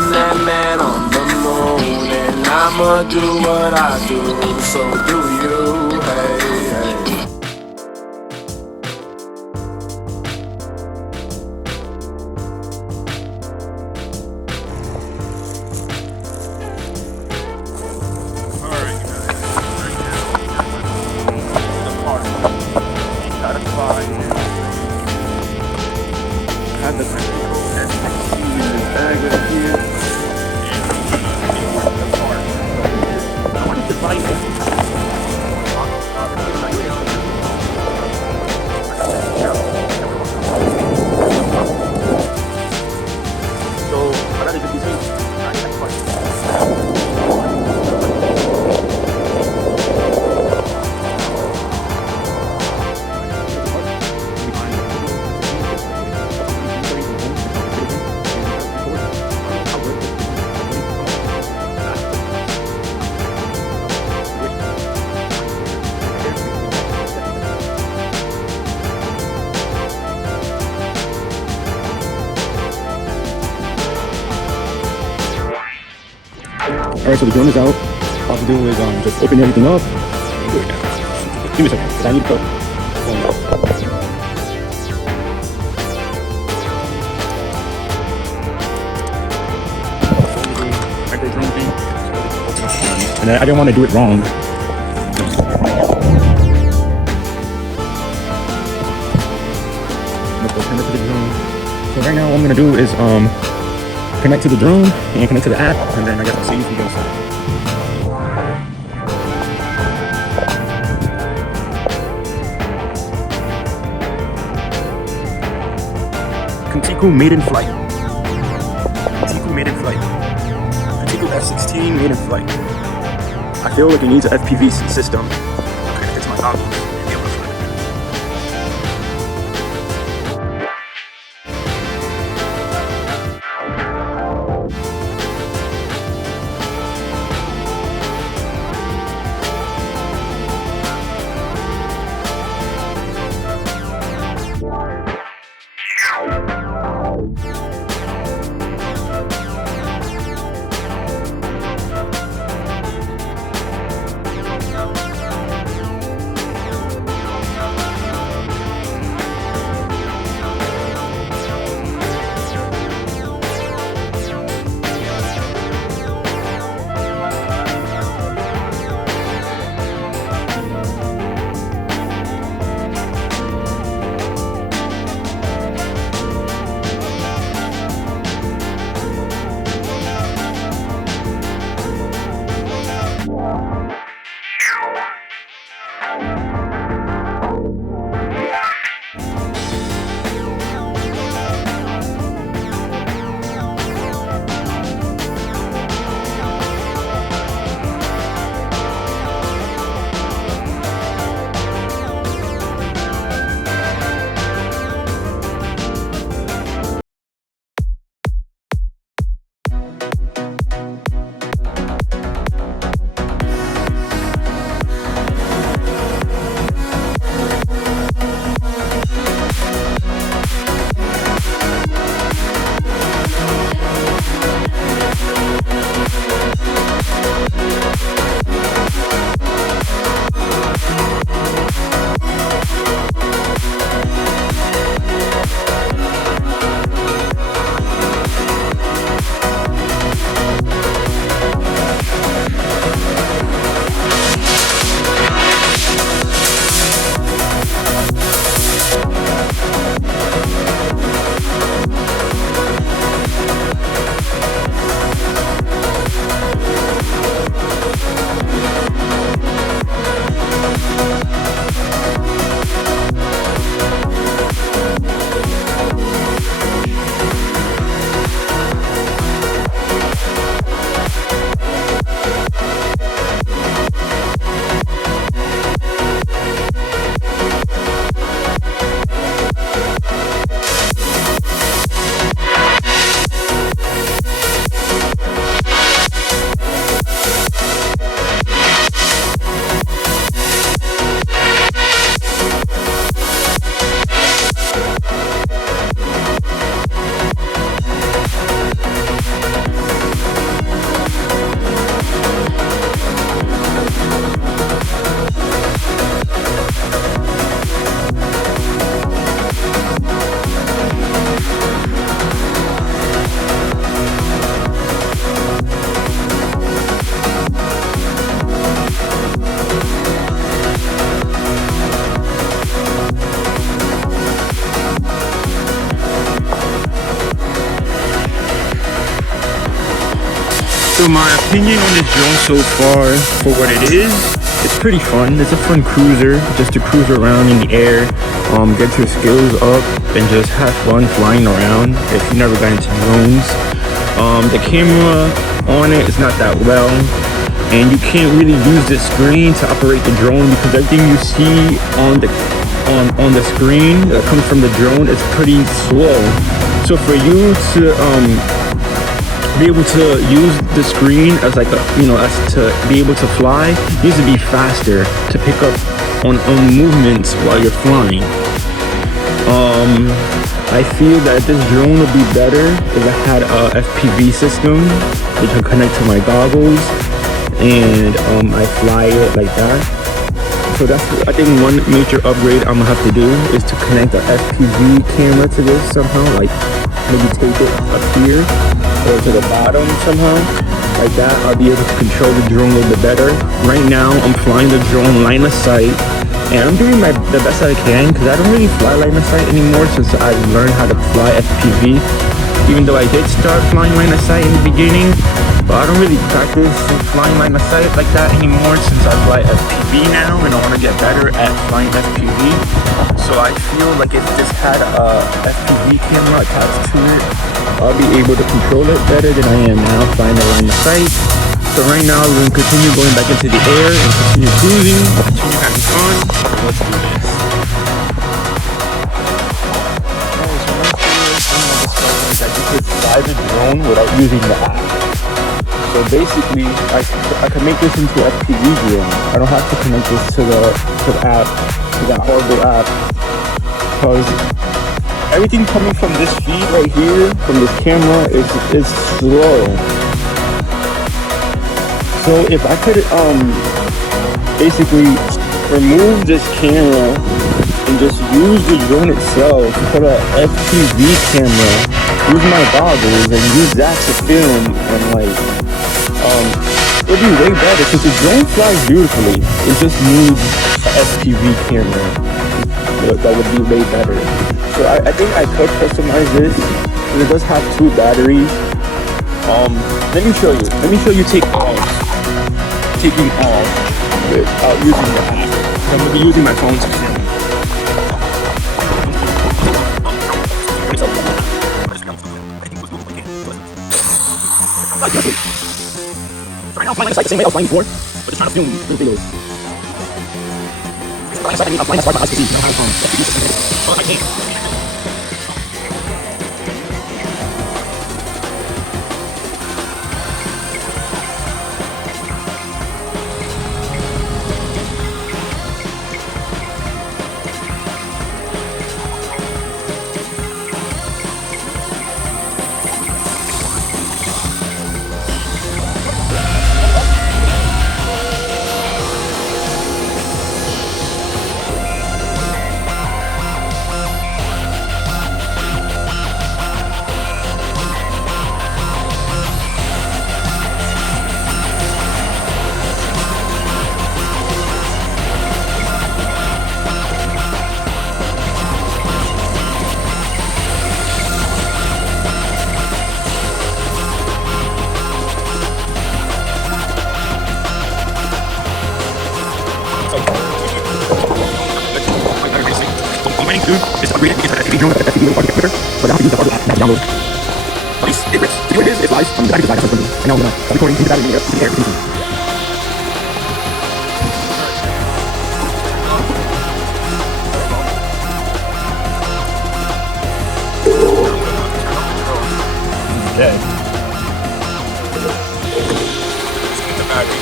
I'm that man on the moon, and I'ma do what I do, so do you, hey, hey. Alright guys, right now the party. Got a spot here. Have the Contixo F16 in this bag right here. I wanted to buy it. So, para de Alright, so the drone is out. All to do is just open everything up. Give me a second, because I need to go. Right there, drone thing. And I didn't want to do it wrong. Let's go connect to the drone. So right now what I'm gonna do is connect to the drone and connect to the app, and then I guess I'll see if we go inside. Contixo made in flight. Contixo made in flight. Contixo F16 made in flight. I feel like it needs an FPV system connected to my goggles to be able to fly. So my opinion on this drone so far, for what it is, it's pretty fun. It's a fun cruiser, just to cruise around in the air, get your skills up, and just have fun flying around if you never got into drones. The camera on it is not that well, and you can't really use the screen to operate the drone because everything you see on the screen that comes from the drone is pretty slow. So for you to be able to use the screen as like as to be able to fly, needs to be faster to pick up on movements while you're flying. I feel that this drone would be better if it had a FPV system which I connect to my goggles and I fly it like that. So that's, I think, one major upgrade I'm gonna have to do is to connect the FPV camera to this somehow, like maybe tape it up here or to the bottom somehow. Like that, I'll be able to control the drone a little bit better. Right now, I'm flying the drone line of sight, and I'm doing the best I can because I don't really fly line of sight anymore since I learned how to fly FPV. Even though I did start flying line of sight in the beginning, but I don't really practice flying line of sight like that anymore since I fly FPV now, and I want to get better at flying FPV. So I feel like if this had a FPV camera attached to it, I'll be able to control it better than I am now flying the line of sight. So right now we're going to continue going back into the air and continue cruising, continue having fun. Let's do this. That you could fly the drone without using the app. So basically, I can make this into a FPV drone. I don't have to connect this to the app, to that horrible app, because everything coming from this feed right here, from this camera, is slow. So if I could basically remove this camera and just use the drone itself, put a FPV camera, use my goggles and use that to film, and like it'd be way better because the drone flies beautifully. It just needs an FPV camera that would be way better. So I think I could customize this. It does have 2 batteries. Let me show you taking off without using the app. I'm gonna be using my phone to film. Right now I'm flying the site the same way I was flying before, but just trying to film little videos. I'm flying the site, my eyes can see. I can't. This upgrade is FPV drone, but FPV will quicker, but I have to use the hardware app to download. At least it rips. See what it is? It flies from the back of the slide. And now I'm recording into the battery in the air. Okay. The battery.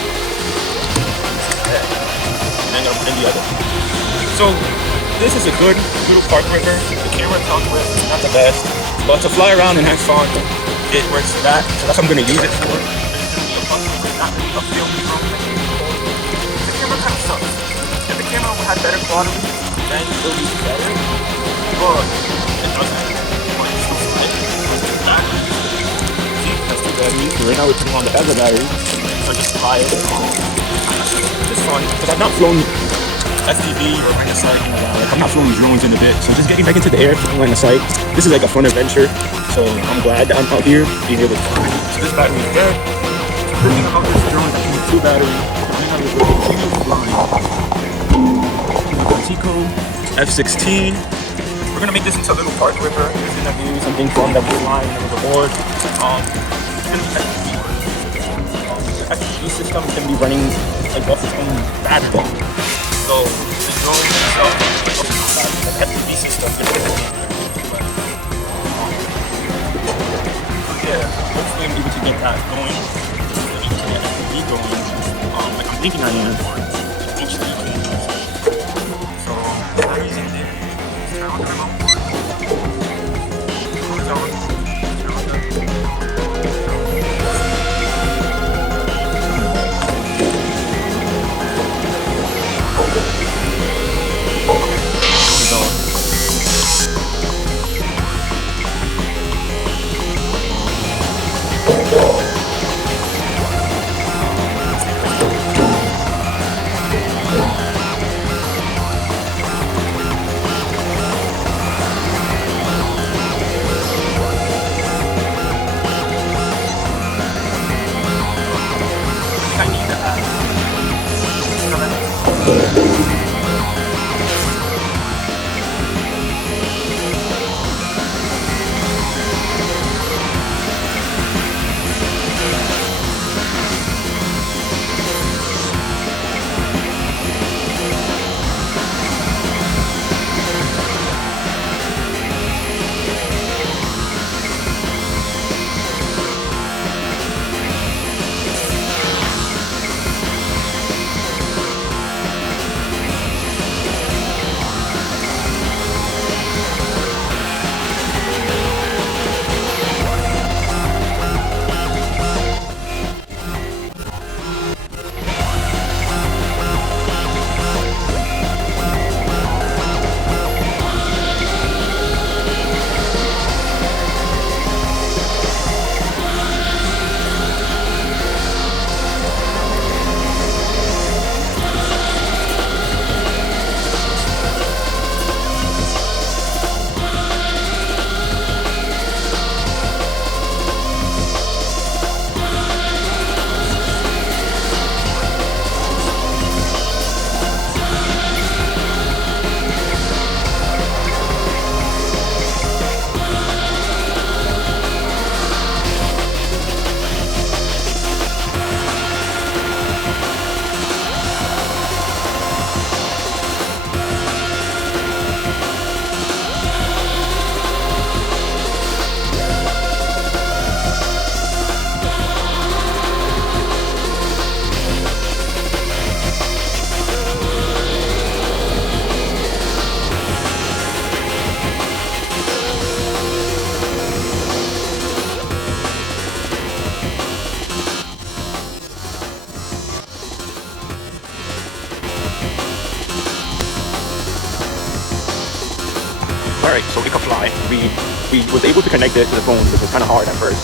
Okay. And then I'm putting the other. So this is a good little park river. The camera comes with, it's not the best, but to fly around and have fun, it works for that. So that's what I'm going to use it for. It's not really a film drone. The camera kind of sucks. If the camera had better quality, then it would be better. But it doesn't. See, that's the battery. Right now we're putting on the other battery. So I just fly it. It's fun because I've not flown FPV or line of sight. I'm not flying drones in a bit, so just getting back into the air, flying line of sight. This is like a fun adventure, so I'm glad that I'm out here being able to fly. So this battery is dead. The thing about this drone is that you need 2 batteries. Right now we're continue flying. Contixo F16. We're gonna make this into a little park ripper. This is gonna be something fun that we're flying over the board. The FPV system is gonna be running like off its own battery. So the drone itself, the FPV system, is gonna be yeah, hopefully I'm able to get that going. Able to get FPV going. Like I'm thinking I am. HD so I'm using it. Turn on the remote. Alright, so we could fly. We was able to connect it to the phone, which was kind of hard at first.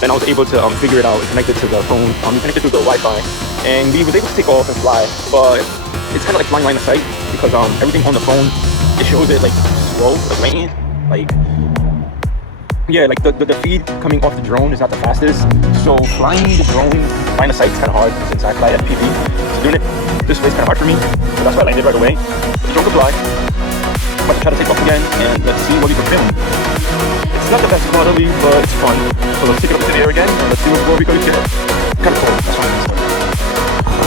Then I was able to figure it out and connect it to the phone. We connected through the Wi-Fi, and we was able to take off and fly. But it's kind of like flying line of sight because everything on the phone, it shows it like slow, like rain, like yeah, like the feed coming off the drone is not the fastest. So flying the drone line of sight is kind of hard since I fly FPV. So doing it this way is kind of hard for me. So that's why I landed right away. The drone could fly. I'm about to try to take off again and let's see what we can film. It's not the best quality, but it's fun. So let's take it up into the air again and let's see what we can get. Kind of cool. That's fine.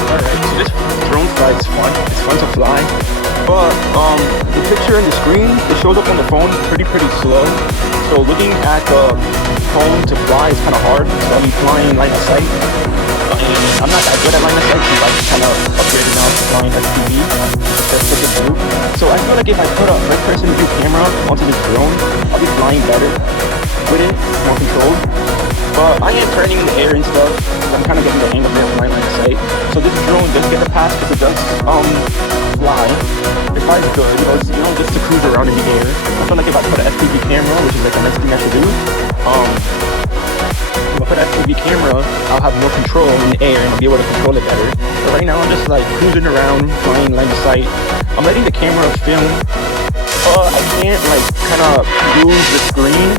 Alright, so this drone flight is fun. It's fun to fly. But the picture in the screen, it shows up on the phone pretty slow. So looking at the phone to fly is kind of hard. So I'll be flying line of sight. And I'm not that good at line of sight because I'm kind of upgraded now to flying FPV. That's what to do. So I feel like if I put a first-person view camera onto this drone, I'll be flying better with it, more controlled. But I am turning in the air and stuff. I'm kind of getting the hang of it on my line of sight. So this drone does get a pass because it does fly. It flies good, just to cruise around in the air. I feel like if I put an FPV camera, which is like the next thing I should do, if I put an FPV camera, I'll have more control in the air and I'll be able to control it better. But right now I'm just like cruising around, flying line of sight. I'm letting the camera film. I can't like kind of use the screen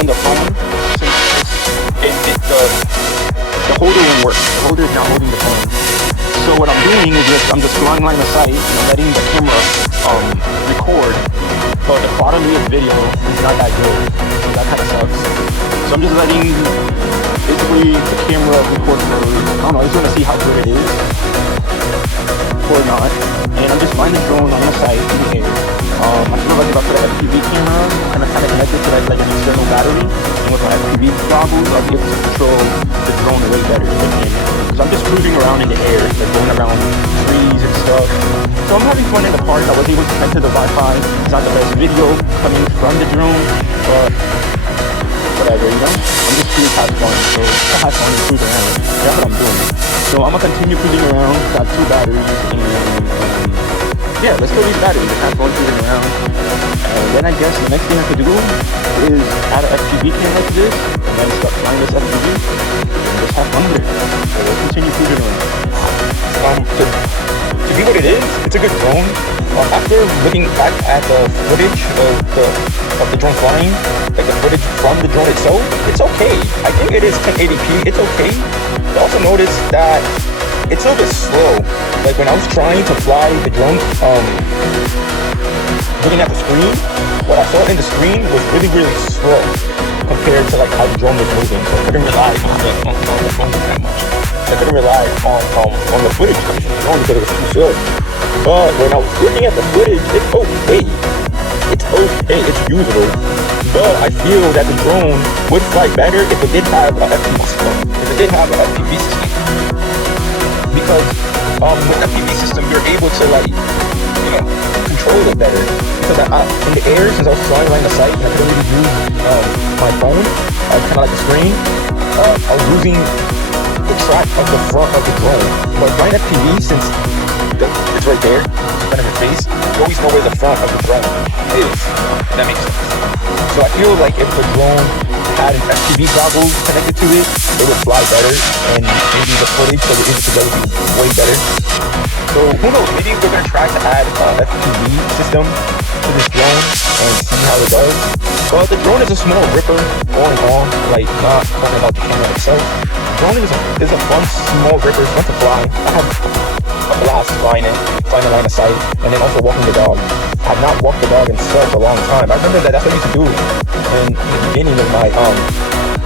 on the phone since the holder will doesn't work. The holder is not holding the phone. So what I'm doing is I'm just flying line of sight, letting the camera record, but the quality of video is not that good. So that kind of sucks. So I'm just letting basically the camera record for, I don't know, I just want to see how good it is or not. And I'm just flying the drone on the site in the air. I feel like if I put an FPV camera kind of connected to like an external battery, and with my FPV goggles, I'll be able to control the drone way better than the camera. Because I'm just cruising around in the air, like going around trees and stuff. So I'm having fun in the park. I was able to connect to the Wi-Fi. It's not the best video coming from the drone, but whatever, you know? I'm just cruising past fun, so I have fun and cruise around. That's what I'm doing. So I'm gonna continue cruising around, got 2 batteries, and yeah, let's kill these batteries, have fun cruising around. And then I guess the next thing I could do is add an FPV camera to this, and then start flying this FPV, and just have fun with it. So let's continue cruising around. To be what it is, it's a good drone. After looking back at the footage of the drone flying, like the footage from the drone itself, it's okay. I think it is 1080p, it's okay. I also noticed that it's a little bit slow. Like when I was trying to fly the drone, looking at the screen, what I saw in the screen was really, really slow compared to like how the drone was moving. So I couldn't rely on the phone that much. I couldn't rely on the footage of the drone because it was too slow. But when I was looking at the footage, it's okay. It's okay, it's usable. But I feel that the drone would fly better if it did have an FPV system. Because with FPV system, you're able to like, you know, control it better. Because in the air, since I was flying line of sight, and I couldn't really use my phone, kind of like the screen, I was losing the track of the front of the drone. But flying FPV, since it's right there, in front of your face, you always know where the front of the drone is. That makes sense. So I feel like if the drone had an FPV goggle connected to it, it would fly better, and maybe the footage that we're able to get would be way better. So who knows, maybe we're going to try to add an FPV system to this drone and see how it does. But the drone is a small ripper going on, like not talking about the camera itself. The drone is a fun small ripper, it's fun to fly. I have a blast flying the line of sight, and then also walking the dog. I have not walked the dog in such a long time. I remember that's what I used to do in the beginning of my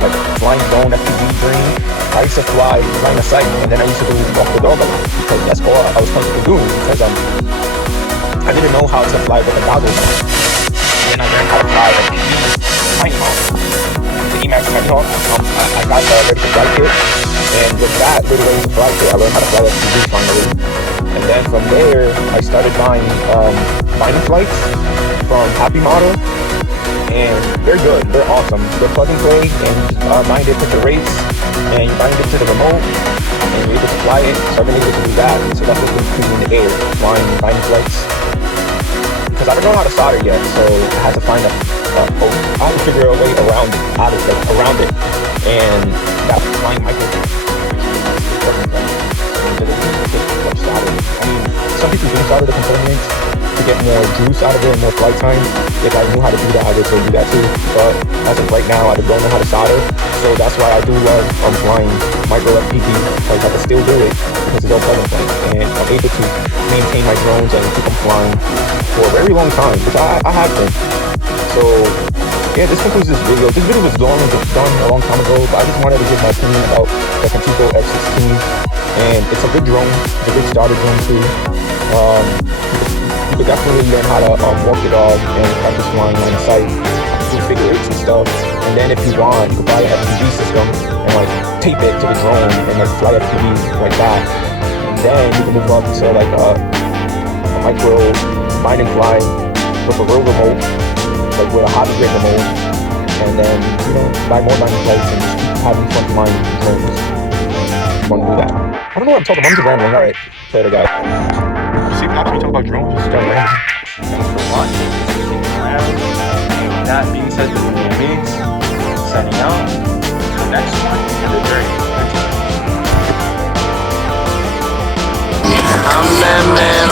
like flying drone FPV dream. I used to fly line of sight, and then I used to walk the dog a lot because that's all I was comfortable doing. Because I didn't know how to fly with the goggles on. And then I learned how to fly FPV tiny model, the Emax Tiny Hawk. I got the ready to fly kit, and with that little ready to fly kit, I learned how to fly FPV finally. And then from there, I started buying mining flights from Happy Model, and they're good, they're awesome. They're plug and play, and you just bind it to the rates, and you bind it to the remote, and you're able to fly it. So I've been able to do that. So that's what's been in the air, flying mining flights. Because I don't know how to solder yet, so I had to find I had to figure a way around it, and that's flying micro. I mean, some people do solder the components to get more juice out of it and more flight time. If I knew how to do that, I would do that too. But as of right now, I don't know how to solder. So that's why I do love flying micro FPV, because I can still do it because it's all plug and play. And I'm able to maintain my drones and keep them flying for a very long time, which I have been. So yeah, this concludes this video. This video was long and done a long time ago, but I just wanted to give my opinion about the Contixo F16. And it's a good drone. It's a good starter drone too. You could definitely learn how to walk the dog and practice flying line of sight, do figure eights and stuff. And then if you want, you could buy an FPV system and like tape it to the drone and like fly FPV like that. And then you can move up to like a micro mine and fly with a real remote, like with a hobby grade remote. And then, you know, buy more mining flights and just keep having fun flying drones. Want to do that. I don't know what I'm talking about. I'm just rambling. Alright, later guys. See what happens when you talk about drones? Just start rambling. Thanks for watching. And with that being said, this is me, signing out. Until next one, and the journey. I'm that man